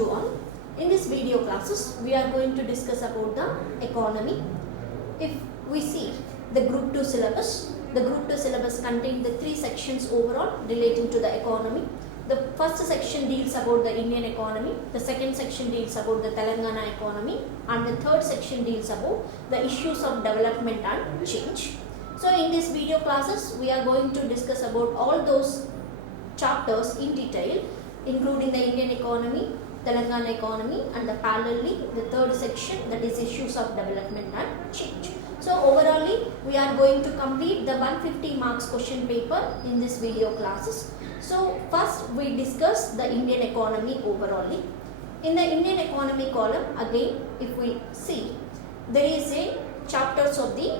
to all. In this video classes, we are going to discuss about the economy. If we see the Group 2 syllabus, the Group 2 syllabus contains the 3 sections overall relating to the economy. The first section deals about the Indian economy, the second section deals about the Telangana economy, and the third section deals about the issues of development and change. So in this video classes, we are going to discuss about all those chapters in detail, including the Indian economy, Telangana economy, and the parallelly the third section, that is issues of development and change. So overall, we are going to complete the 150 marks question paper in this video classes. So first we discuss the Indian economy overall. In the Indian economy column, again if we see, there is a chapters of the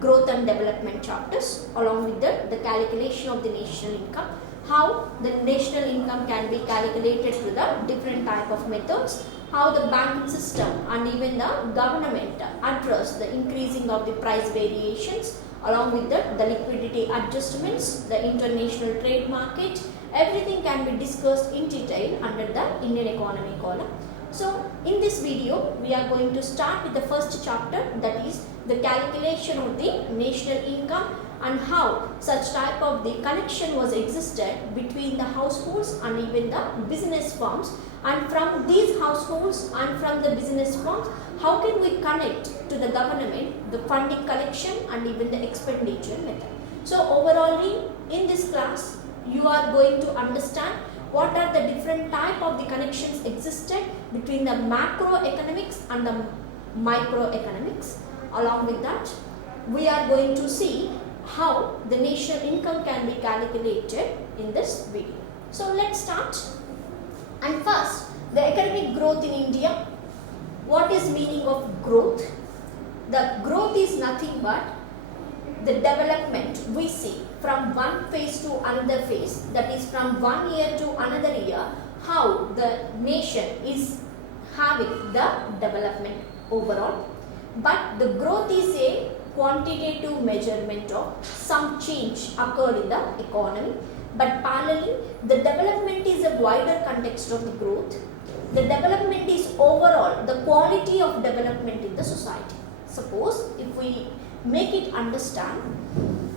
growth and development chapters along with the calculation of the national income, how the national income can be calculated through the different type of methods, how the banking system and even the government address the increasing of the price variations along with the liquidity adjustments, the international trade market, everything can be discussed in detail under the Indian economy column. So in this video, we are going to start with the first chapter, that is the calculation of the national income and how such type of the connection was existed between the households and even the business firms, and from these households and from the business firms, how can we connect to the government the funding collection and even the expenditure method. So overall in this class, you are going to understand what are the different type of the connections existed between the macroeconomics and the microeconomics. Along with that, we are going to see how the national income can be calculated in this video. So let's start. And first, the economic growth in India. What is meaning of growth? The growth is nothing but the development we see from one phase to another phase, that is from one year to another year, how the nation is having the development overall. But the growth is a quantitative measurement of some change occurred in the economy. But parallelly, the development is a wider context of the growth. The development is overall the quality of development in the society. Suppose if we make it understand,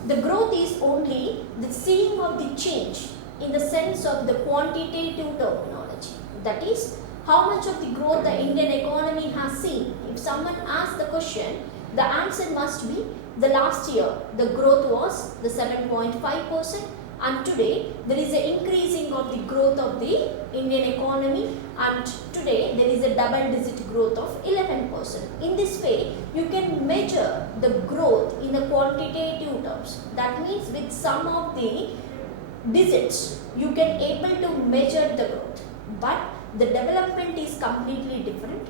the growth is only the seeing of the change in the sense of the quantitative terminology. That is, how much of the growth the Indian economy has seen. If someone asks the question, the answer must be the last year the growth was the 7.5%, and today there is an increasing of the growth of the Indian economy, and today there is a double digit growth of 11%. In this way, you can measure the growth in the quantitative terms. That means with some of the digits, you can able to measure the growth. But the development is completely different.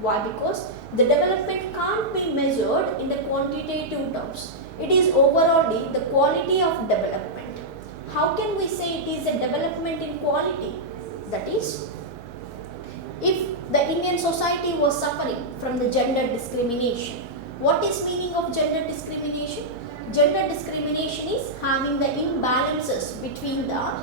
Why? Because the development can't be measured in the quantitative terms. It is overall the quality of development. How can we say it is a development in quality? That is, if the Indian society was suffering from the gender discrimination, what is meaning of gender discrimination? Gender discrimination is having the imbalances between the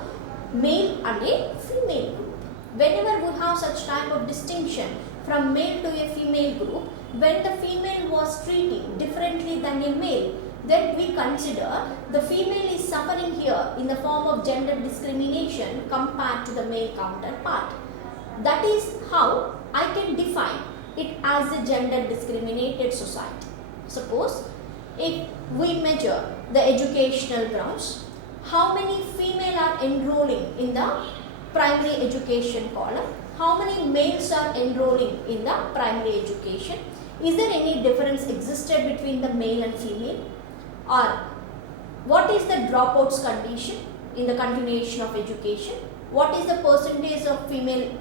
male and a female group. Whenever we have such type of distinction from male to a female group, when the female was treating differently than a male, then we consider the female is suffering here in the form of gender discrimination compared to the male counterpart. That is how I can define it as a gender discriminated society. Suppose if we measure the educational grounds, how many female are enrolling in the primary education column, how many males are enrolling in the primary education, is there any difference existed between the male and female, or what is the dropouts condition in the continuation of education, what is the percentage of female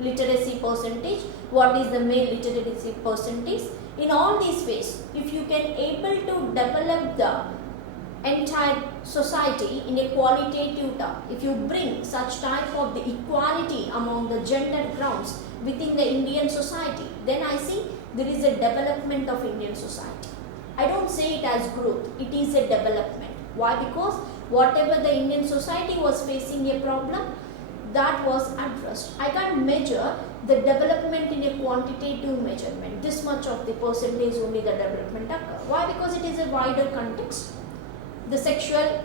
literacy percentage, what is the male literacy percentage. In all these ways, if you can able to develop the entire society in a qualitative term, if you bring such type of the equality among the gender grounds within the Indian society, then I see there is a development of Indian society. I don't say it as growth, it is a development. Why? Because whatever the Indian society was facing a problem, that was addressed. I can measure the development in a quantitative measurement. This much of the percentage only the development occur. Why? Because it is a wider context. The sexual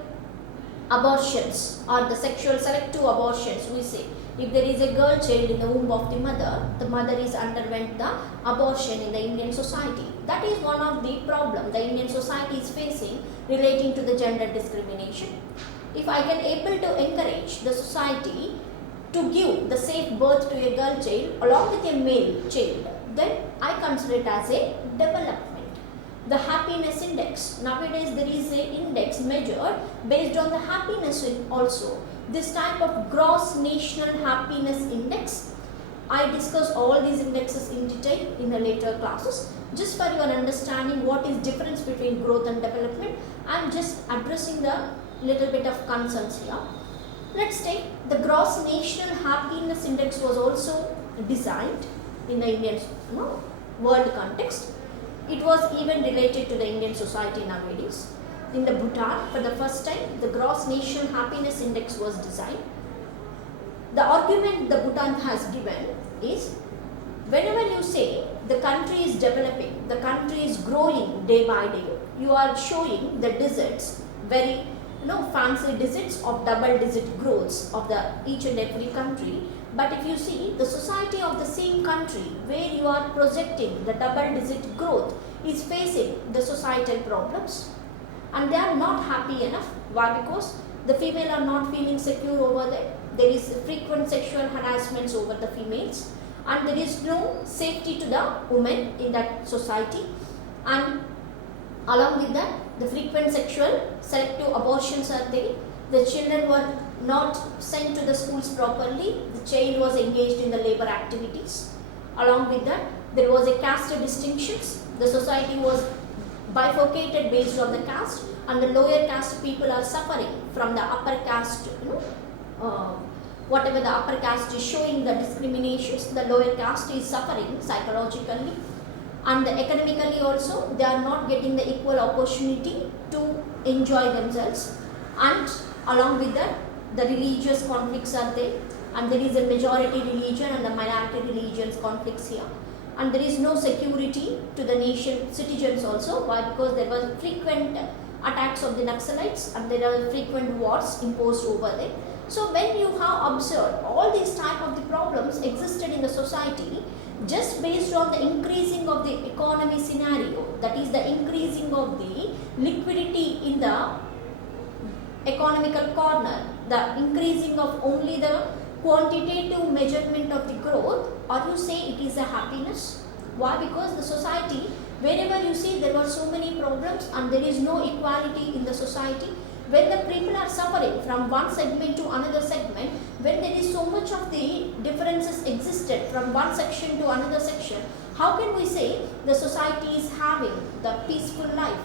abortions or the sexual selective abortions, we say, if there is a girl child in the womb of the mother is underwent the abortion in the Indian society. That is one of the problem the Indian society is facing relating to the gender discrimination. If I can able to encourage the society to give the safe birth to a girl child along with a male child, then I consider it as a development. The happiness index. Nowadays there is an index measured based on the happiness also. This type of gross national happiness index. I discuss all these indexes in detail in the later classes. Just for your understanding what is difference between growth and development, I am just addressing the little bit of concerns here. Let's take the gross national happiness index was also designed in the Indian world context. It was even related to the Indian society nowadays. In the Bhutan, for the first time, the gross national happiness index was designed. The argument the Bhutan has given is, whenever you say the country is developing, the country is growing day by day, you are showing the digits, very fancy digits of double-digit growths of the each and every country. But if you see the society of the same country where you are projecting the double-digit growth is facing the societal problems, and they are not happy enough. Why? Because the female are not feeling secure over there. There is frequent sexual harassments over the females, and there is no safety to the women in that society. And along with that, the frequent sexual selective abortions are there. The children were not sent to the schools properly. The child was engaged in the labor activities. Along with that, there was a caste distinctions. The society was bifurcated based on the caste, and the lower caste people are suffering from the upper caste, whatever the upper caste is showing the discriminations, the lower caste is suffering psychologically, and economically also they are not getting the equal opportunity to enjoy themselves. And along with that, the religious conflicts are there, and there is a majority religion and the minority religions conflicts here, and there is no security to the nation citizens also. Why? Because there were frequent attacks of the Naxalites, and there are frequent wars imposed over there. So when you have observed all these type of the problems existed in the society, just based on the increasing of the economy scenario, that is the increasing of the liquidity in the economical corner, the increasing of only the quantitative measurement of the growth, or you say it is a happiness. Why? Because the society, wherever you see there were so many problems and there is no equality in the society. When the people are suffering from one segment to another segment, when there is so much of the differences existed from one section to another section, how can we say the society is having the peaceful life?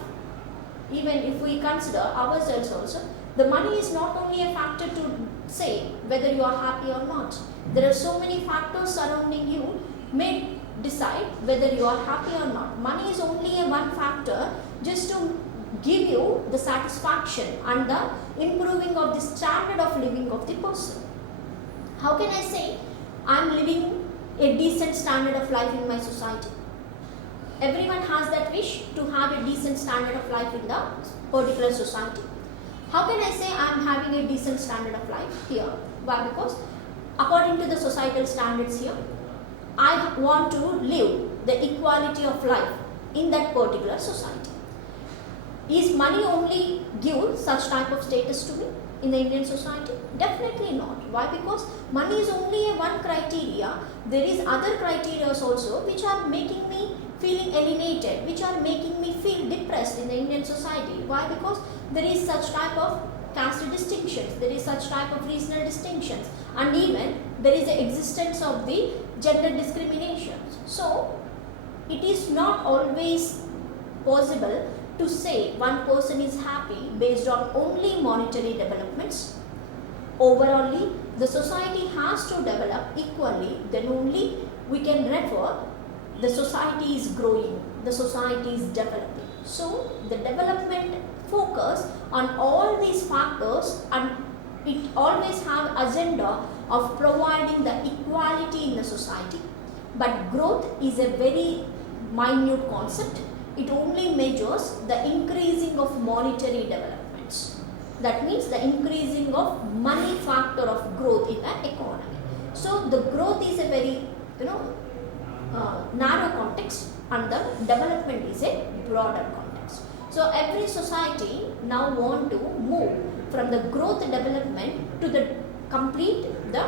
Even if we consider ourselves also, the money is not only a factor to say whether you are happy or not. There are so many factors surrounding you may decide whether you are happy or not. Money is only a one factor just to give you the satisfaction and the improving of the standard of living of the person. How can I say I am living a decent standard of life in my society? Everyone has that wish to have a decent standard of life in the particular society. How can I say I am having a decent standard of life here? Why? Because according to the societal standards here, I want to live the equality of life in that particular society. Is money only give such type of status to me in the Indian society? Definitely not. Why? Because money is only a one criteria. There is other criteria also which are making me feeling alienated, which are making me feel depressed in the Indian society. Why? Because there is such type of caste distinctions, there is such type of regional distinctions, and even there is the existence of the gender discriminations. So it is not always possible to say one person is happy based on only monetary developments. Overall, the society has to develop equally, then only we can refer the society is growing, the society is developing. So the development focus on all these factors, and it always have agenda of providing the equality in the society. But growth is a very minute concept. It only measures the increasing of monetary developments. That means the increasing of money factor of growth in the economy. So the growth is a very narrow context, and the development is a broader context. So every society now want to move from the growth development to the complete the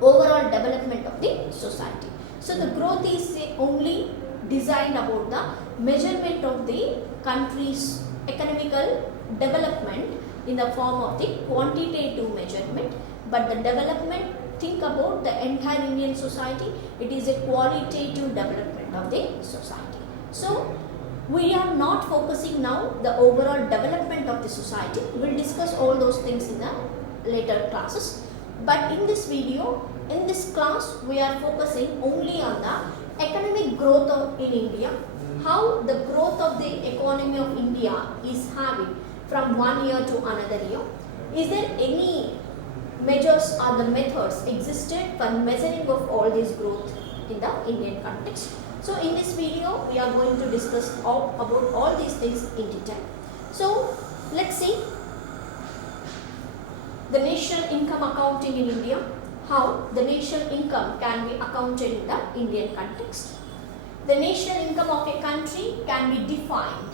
overall development of the society. So the growth is only designed about the measurement of the country's economical development in the form of the quantitative measurement, but the development, think about the entire Indian society, it is a qualitative development of the society. So we are not focusing now the overall development of the society. We will discuss all those things in the later classes, but in this video, in this class, we are focusing only on the economic growth in India, how the growth of the economy of India is having from one year to another year. Is there any measures or the methods existed for measuring of all this growth in the Indian context? So in this video, we are going to discuss about all these things in detail. So let's see the national income accounting in India, how the national income can be accounted in the Indian context. The national income of a country can be defined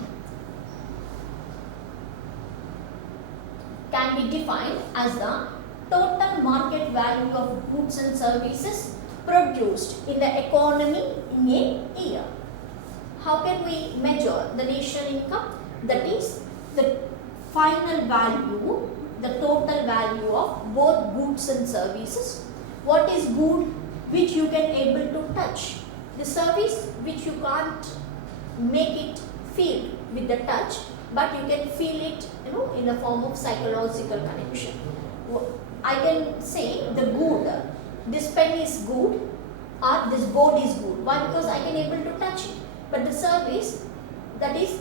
as the total market value of goods and services produced in the economy in a year. How can we measure the national income? That is the final value, the total value of both goods and services. What is good which you can able to touch? The service which you can't make it feel with the touch, but you can feel it in the form of psychological connection. I can say the good, this pen is good or this board is good. Why? Because I can able to touch it. But the service, that is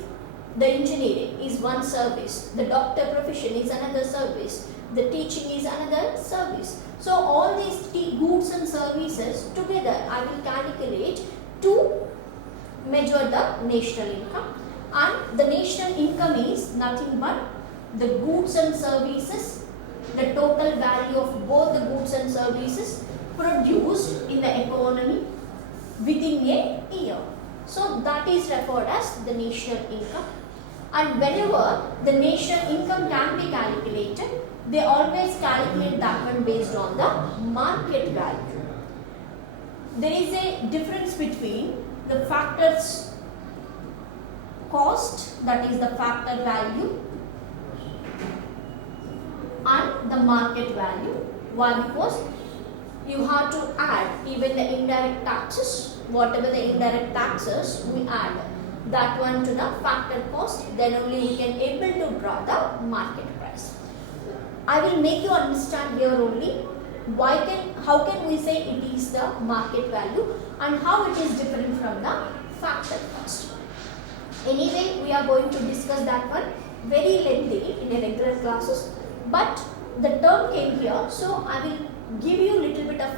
the engineering, is one service. The doctor profession is another service. The teaching is another service. So all these goods and services together I will calculate to measure the national income. And the national income is nothing but the goods and services, the total value of both the goods and services produced in the economy within a year. So that is referred as the national income. And whenever the national income can be calculated, they always calculate that one based on the market value. There is a difference between the factors cost, that is the factor value, and the market value. Why? Because you have to add even the indirect taxes, whatever the indirect taxes we add that one to the factor cost, then only we can able to draw the market price. I will make you understand here only how can we say it is the market value and how it is different from the factor cost. Anyway, we are going to discuss that one very lengthy in a regular classes, but the term came here, so I will give you a little bit of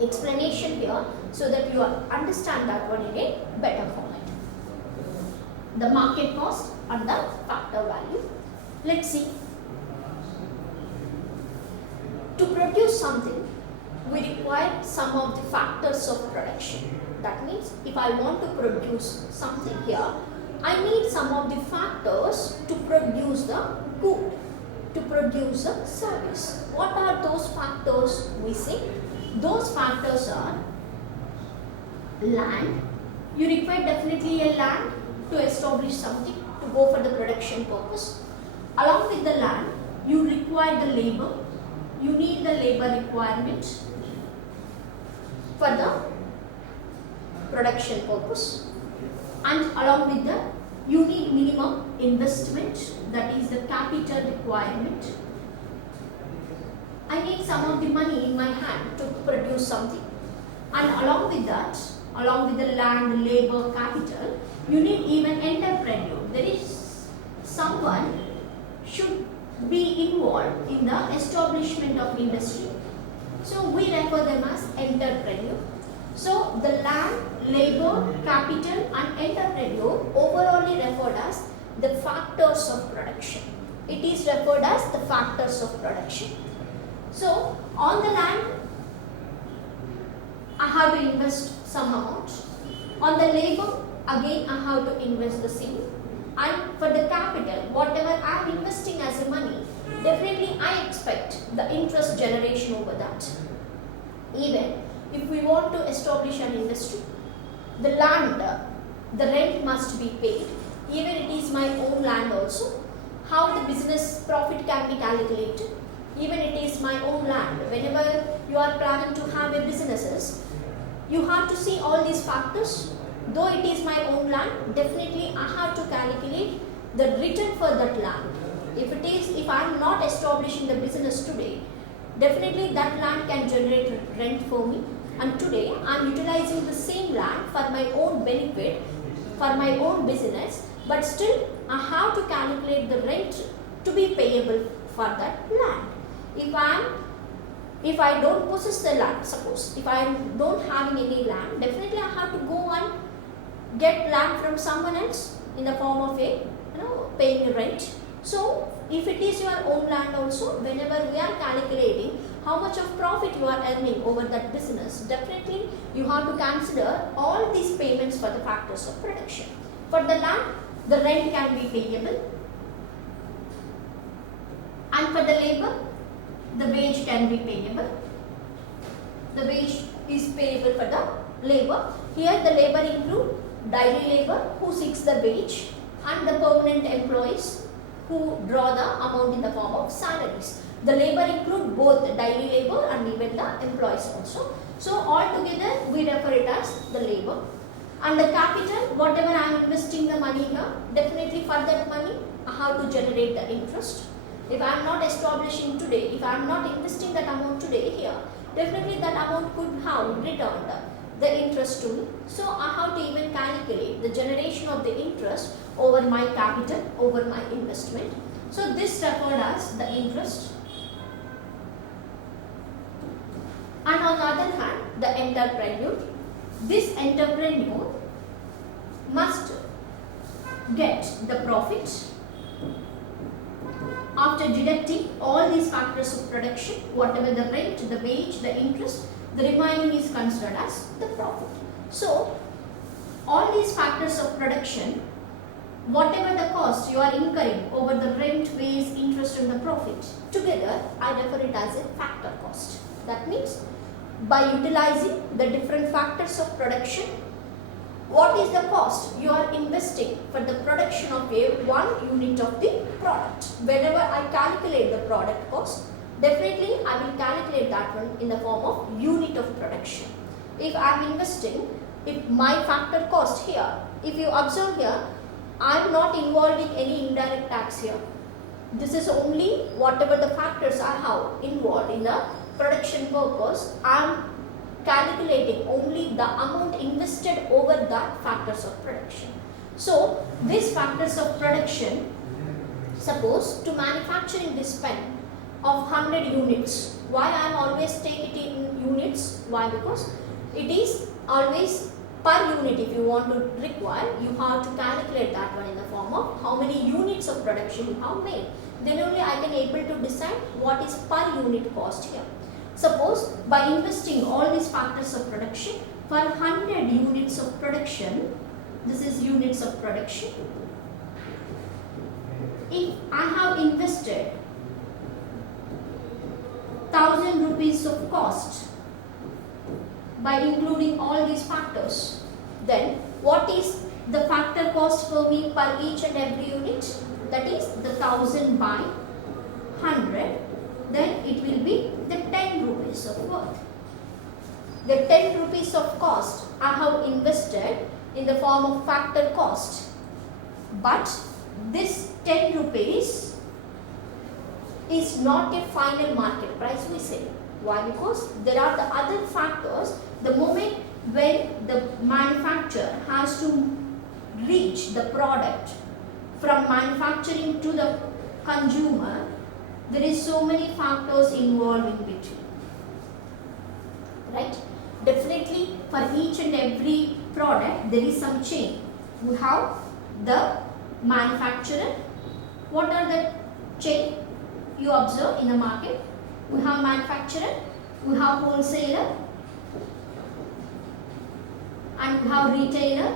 explanation here so that you understand that one in a better format. The market cost and the factor value. Let's see. To produce something, we require some of the factors of production. That means if I want to produce something here, I need some of the factors to produce the good, to produce a service. What are those factors we say? Those factors are land. You require definitely a land to establish something, to go for the production purpose. Along with the land, you require the labor. You need the labor requirement for the production purpose. And along with that, you need minimum investment, that is the capital requirement. I need some of the money in my hand to produce something. And along with that, along with the land, labor, capital, you need even entrepreneur. There is someone should be involved in the establishment of industry. So we refer them as entrepreneur. So the land, labor, capital and entrepreneur overall referred as the factors of production. It is referred as the factors of production. So on the land, I have to invest some amount. On the labor, again I have to invest the same. And for the capital, whatever I am investing as a money, definitely I expect the interest generation over that. Even if we want to establish an industry, the land, the rent must be paid. Even it is my own land also. How the business profit can be calculated. Even it is my own land. Whenever you are planning to have a businesses, you have to see all these factors. Though it is my own land, definitely I have to calculate the return for that land. If I am not establishing the business today, definitely that land can generate rent for me. And today I am utilizing the same land for my own benefit, for my own business, but still I have to calculate the rent to be payable for that land. If I don't possess the land, suppose if I don't have any land, definitely I have to go and get land from someone else in the form of a paying rent. So if it is your own land also, whenever we are calculating how much of profit you are earning over that business, definitely you have to consider all these payments for the factors of production. For the land, the rent can be payable, and for the labor, the wage can be payable. The wage is payable for the labor. Here the labor include daily labor who seeks the wage and the permanent employees who draw the amount in the form of salaries. The labor include both the daily labor and even the employees also. So all together we refer it as the labor. And the capital, whatever I am investing the money here, definitely for that money I have to generate the interest. If I am not establishing today, if I am not investing that amount today here, definitely that amount could have returned the interest to me. So I have to even calculate the generation of the interest over my capital, over my investment. So this referred as the interest. And on the other hand, the entrepreneur. This entrepreneur must get the profit after deducting all these factors of production, whatever the rent, the wage, the interest, the remaining is considered as the profit. So all these factors of production, whatever the cost you are incurring over the rent, wage, interest and the profit, together I refer it as a factor cost. That means by utilizing the different factors of production, what is the cost you are investing for the production of a one unit of the product. Whenever I calculate the product cost, definitely I will calculate that one in the form of unit of production. If I am investing, if my factor cost here, if you observe here, I am not involving any indirect tax here. This is only whatever the factors I have involved in the production purpose. I am calculating only the amount invested over that factors of production. So these factors of production, suppose to manufacturing this pen of 100 units. Why I am always take it in units? Why? Because it is always per unit. If you want to require, you have to calculate that one in the form of how many units of production you have made. Then only I can able to decide what is per unit cost here. Suppose by investing all these factors of production for 100 units of production, this is units of production. If I have invested 1000 rupees of cost by including all these factors, then what is the factor cost for me per each and every unit? That is the 1000 by 100. Then it will be the 10 rupees of worth. The 10 rupees of cost I have invested in the form of factor cost. But this 10 rupees is not a final market price, we say. Why? Because there are the other factors. The moment when the manufacturer has to reach the product from manufacturing to the consumer, there is so many factors involved in between. right? Definitely for each and every product there is some chain. We have the manufacturer. What are the chain you observe in the market? We have manufacturer, we have wholesaler, and we have retailer,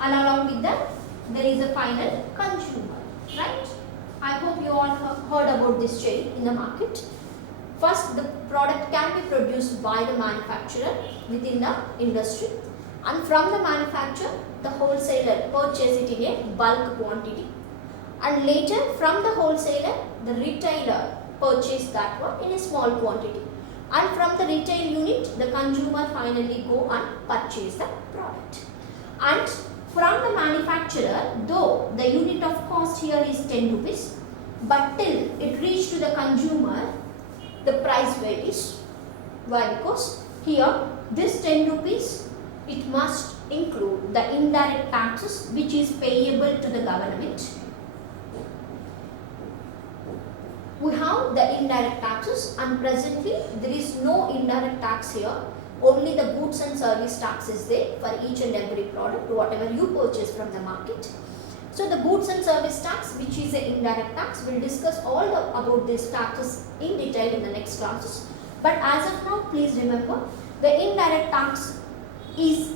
and along with that there is a final consumer, right? I hope you all have heard about this chain in the market. First, the product can be produced by the manufacturer within the industry, and from the manufacturer the wholesaler purchase it in a bulk quantity, and later from the wholesaler the retailer purchase that one in a small quantity, and from the retail unit the consumer finally go and purchase the product. And from the manufacturer, though the unit of cost here is 10 rupees, but till it reach to the consumer the price varies. Why? Because here this 10 rupees it must include the indirect taxes which is payable to the government. We have the indirect taxes, and presently there is no indirect tax here. Only the goods and service tax is there for each and every product whatever you purchase from the market. So the goods and service tax, which is an indirect tax, we'll discuss about these taxes in detail in the next classes. But as of now, please remember the indirect tax is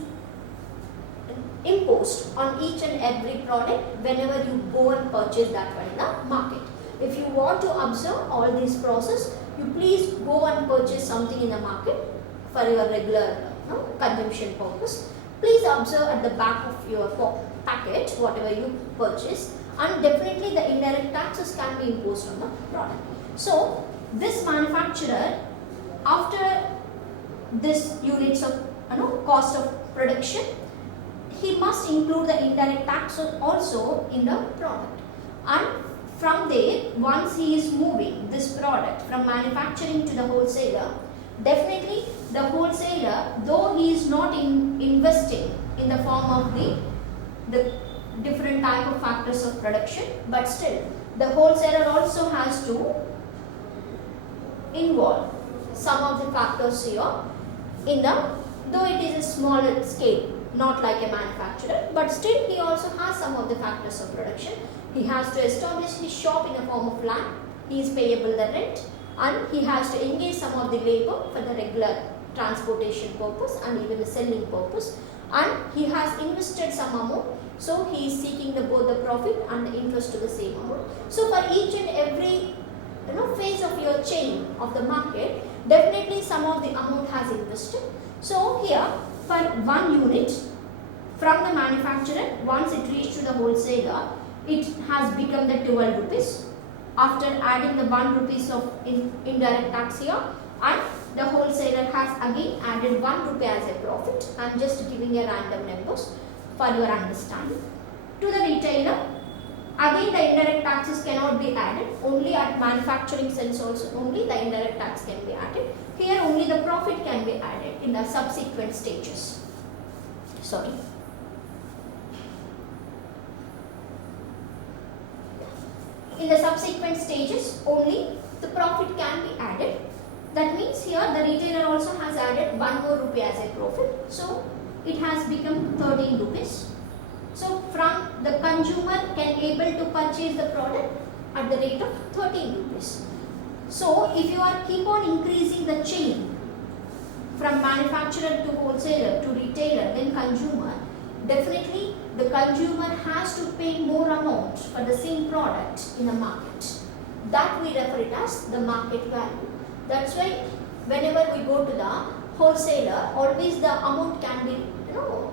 imposed on each and every product whenever you go and purchase that one in the market. If you want to observe all this process, you please go and purchase something in the market for your regular consumption purpose. Please observe at the back of your packet whatever you purchase, and definitely the indirect taxes can be imposed on the product. So this manufacturer, after this units of cost of production, he must include the indirect tax also in the product, and from there once he is moving this product from manufacturing to the wholesaler, definitely the wholesaler, though he is not investing in the form of the different type of factors of production, but still the wholesaler also has to involve some of the factors here in the, though it is a smaller scale, not like a manufacturer, but still he also has some of the factors of production. He has to establish his shop in a form of land, he is payable the rent, and he has to engage some of the labor for the regular transportation purpose and even the selling purpose, and he has invested some amount, so he is seeking both the profit and the interest to the same amount. So for each and every phase of your chain of the market, definitely some of the amount has invested. So here for one unit from the manufacturer, once it reached to the wholesaler, it has become the 12 rupees. After adding the 1 rupees of indirect tax here, and the wholesaler has again added 1 rupee as a profit. I am just giving a random numbers for your understanding. To the retailer, again the indirect taxes cannot be added, only at manufacturing sense also only the indirect tax can be added. Here only the profit can be added in the subsequent stages. Sorry. In the subsequent stages only the profit can be added. That means here the retailer also has added 1 more rupee as a profit. So it has become 13 rupees. So from the consumer can able to purchase the product at the rate of 13 rupees. So if you are keep on increasing the chain from manufacturer to wholesaler to retailer then consumer, definitely the consumer has to pay more amount for the same product in the market. That we refer it as the market value. That's why whenever we go to the wholesaler, always the amount can be,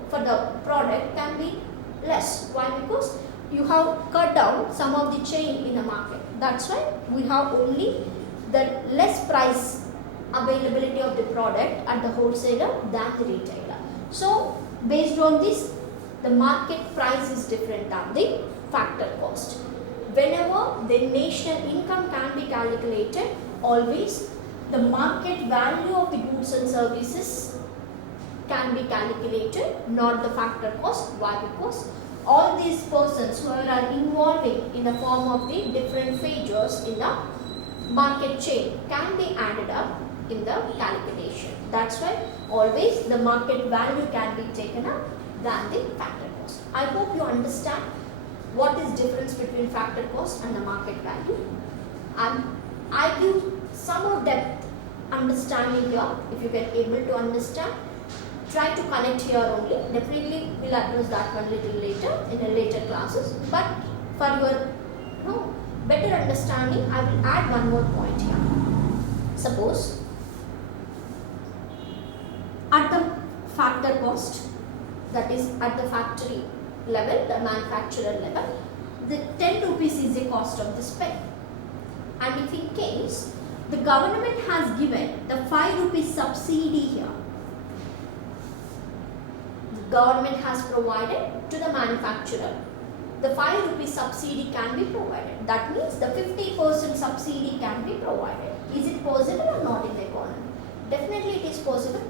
for the product can be less. Why? Because you have cut down some of the chain in the market. That's why we have only the less price availability of the product at the wholesaler than the retailer. So based on this, the market price is different than the factor cost. Whenever the national income can be calculated, always the market value of the goods and services can be calculated, not the factor cost. Why? Because all these persons who are involving in the form of the different phases in the market chain can be added up in the calculation. That's why always the market value can be taken up than the factor cost. I hope you understand what is difference between factor cost and the market value. And I give some more depth understanding here. If you get able to understand, try to connect here only. Definitely we'll address that one little later in the later classes. But for your better understanding, I will add one more point here. Suppose at the factor cost, that is at the factory level, the manufacturer level, the 10 rupees is the cost of this pen. And if in case the government has given the 5 rupees subsidy here, the government has provided to the manufacturer, the 5 rupees subsidy can be provided. That means the 50% subsidy can be provided. Is it possible or not in the economy? Definitely it is possible.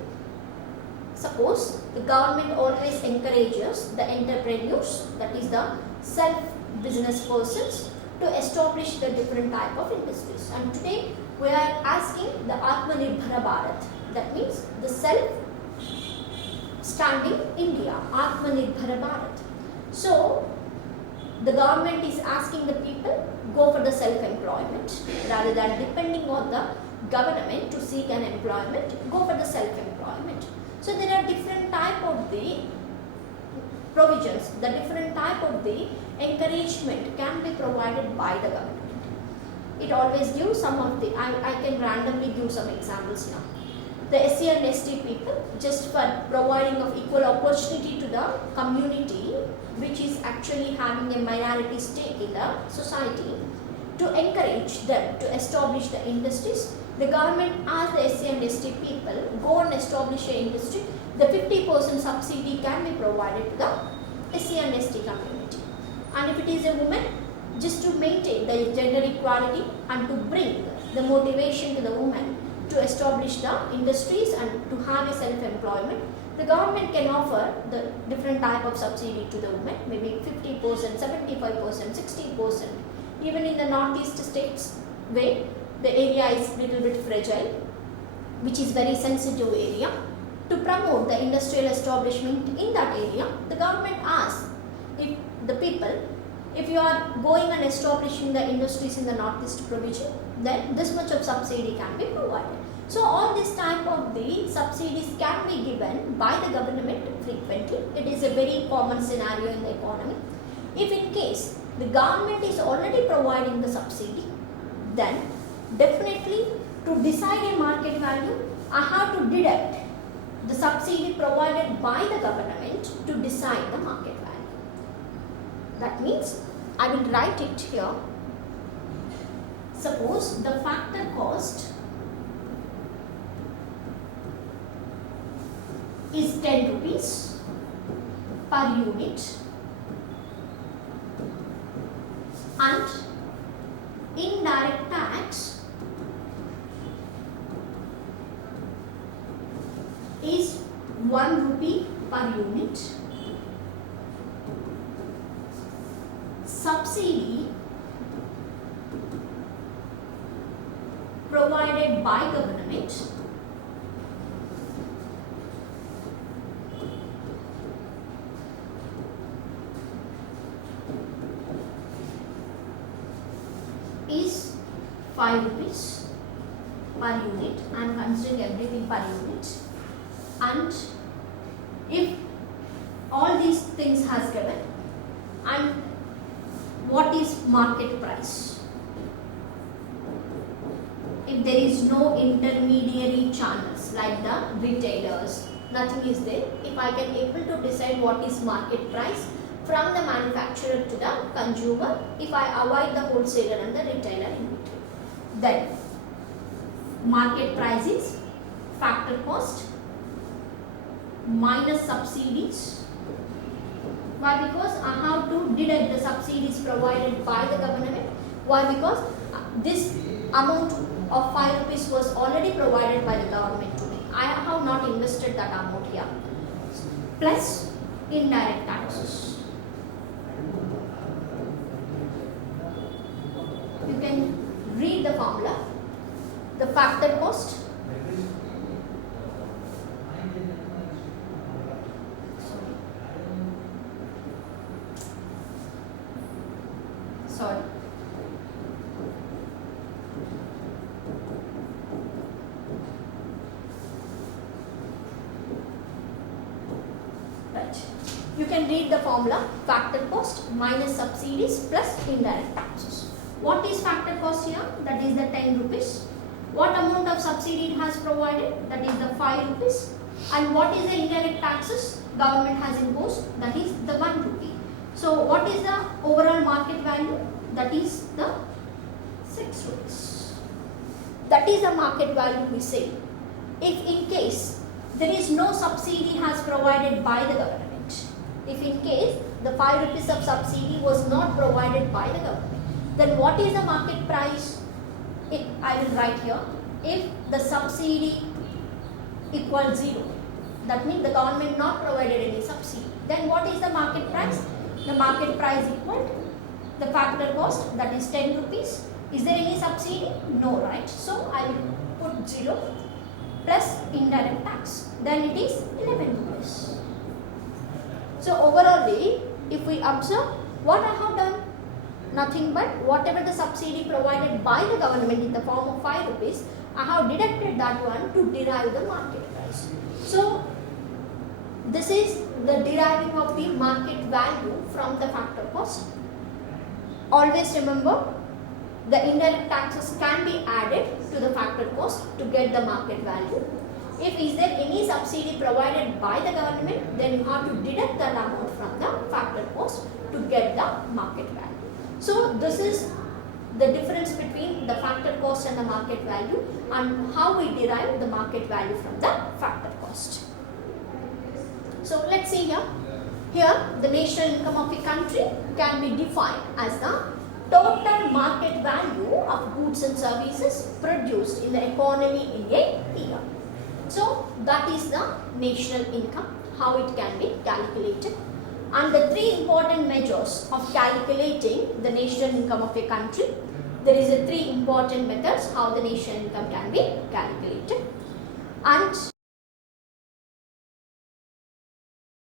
Suppose the government always encourages the entrepreneurs, that is the self-business persons, to establish the different type of industries. And today we are asking the Atmanirbhar Bharat, that means the self-standing India, Atmanirbhar Bharat. So the government is asking the people go for the self-employment rather than depending on the government to seek an employment, go for the self-employment. So there are different type of the provisions, the different type of the encouragement can be provided by the government. It always gives some of the, I can randomly give some examples now. The SC and ST people, just for providing of equal opportunity to the community, which is actually having a minority stake in the society, to encourage them to establish the industries. The government asks the SC and ST people, go and establish an industry. The 50% subsidy can be provided to the SC and ST community. And if it is a woman, just to maintain the gender equality and to bring the motivation to the woman to establish the industries and to have a self-employment, the government can offer the different type of subsidy to the women, maybe 50%, 75%, 60%. Even in the northeast states where the area is little bit fragile, which is very sensitive area, to promote the industrial establishment in that area, the government asks if the people, if you are going and establishing the industries in the northeast provision, then this much of subsidy can be provided. So all this type of the subsidies can be given by the government frequently. It is a very common scenario in the economy. If in case the government is already providing the subsidy, then definitely to decide a market value, I have to deduct the subsidy provided by the government to decide the market value. That means I will write it here. Suppose the factor cost is 10 rupees per unit and indirect tax is 1 rupee per unit. Subsidy provided by government is 5 rupees per unit. I am considering everything per unit. And if all these things has given, and what is market price? If there is no intermediary channels like the retailers, nothing is there. If I can able to decide what is market price from the manufacturer to the consumer, if I avoid the wholesaler and the retailer in between, then market price is factor cost minus subsidies. Why? Because I have to deduct the subsidies provided by the government. Why? Because this amount of 5 rupees was already provided by the government to me. I have not invested that amount here. Plus indirect taxes. You can read the formula. The factor cost You can read the formula: factor cost minus subsidies plus indirect taxes. What is factor cost here? That is the 10 rupees. What amount of subsidy it has provided? That is the 5 rupees. And what is the indirect taxes government has imposed? That is the 1 rupee. So what is the overall market value? That is the 6 rupees. That is the market value we say. If in case there is no subsidy has provided by the government, if in case the 5 rupees of subsidy was not provided by the government, then what is the market price? I will write here, if the subsidy equals 0, that means the government not provided any subsidy, then what is the market price? The market price equal to the factor cost, that is 10 rupees. Is there any subsidy? No, right? So I will put 0 plus indirect tax, then it is 11 rupees. So overall, if we observe what I have done, nothing but whatever the subsidy provided by the government in the form of 5 rupees, I have deducted that one to derive the market price. So this is the deriving of the market value from the factor cost. Always remember, the indirect taxes can be added to the factor cost to get the market value. If is there any subsidy provided by the government, then you have to deduct that amount from the factor cost to get the market value. So this is the difference between the factor cost and the market value, and how we derive the market value from the factor cost. So let's see here. Here the national income of a country can be defined as the total market value of goods and services produced in the economy in a year. So that is the national income, how it can be calculated. And the 3 important measures of calculating the national income of a country. There is a 3 important methods how the national income can be calculated. And